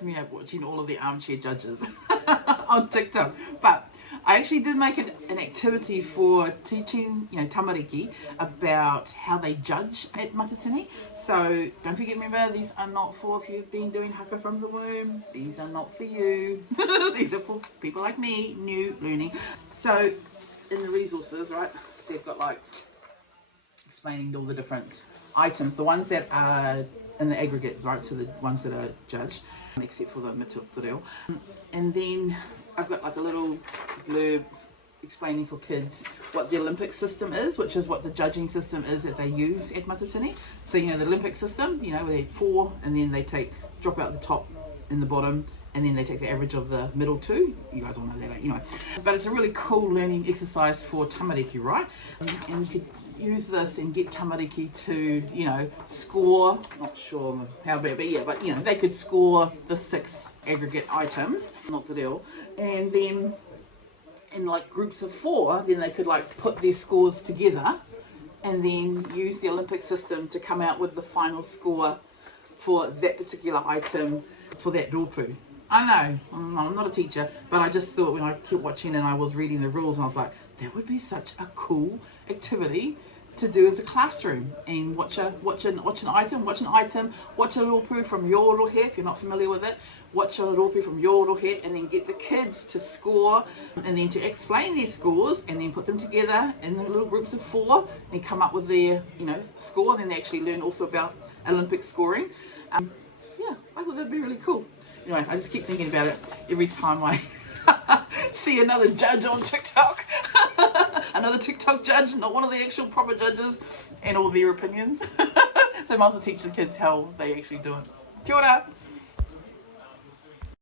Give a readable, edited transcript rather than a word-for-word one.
cracks me up watching all of the armchair judges on TikTok. But I actually did make an activity for teaching, tamariki, about how they judge at Matatini. So don't forget, remember, these are not for if you've been doing haka from the womb. These are not for you. These are for people like me, new learning. So in the resources, right, they've got like explaining all the different items, the ones that are in the aggregates, right, so the ones that are judged, except for the reo. And then I've got like a little blurb explaining for kids what the Olympic system is, which is what the judging system is that they use at Matatini. So the Olympic system, where they have 4 and then they drop out the top and the bottom, and then they take the average of the middle 2. You guys all know that, anyway. But it's a really cool learning exercise for tamariki, right? And you could use this and get tamariki to, score, not sure how bad, but yeah, but they could score the 6 aggregate items, not the deal, and then in like groups of 4, then they could like put their scores together and then use the Olympic system to come out with the final score for that particular item for that rōpū. I know, I'm not a teacher, but I just thought when I kept watching and I was reading the rules and I was like, that would be such a cool activity to do as a classroom, and watch an item, watch a rōpū from your rōhe, if you're not familiar with it, watch a rōpū from your rōhe, and then get the kids to score and then to explain their scores and then put them together in little groups of 4 and come up with their score, and then they actually learn also about Olympic scoring. Yeah, I thought that'd be really cool. Anyway, I just keep thinking about it every time I see another judge on TikTok. Another TikTok judge, not one of the actual proper judges, and all their opinions. So I might also teach the kids how they actually do it. Kia ora!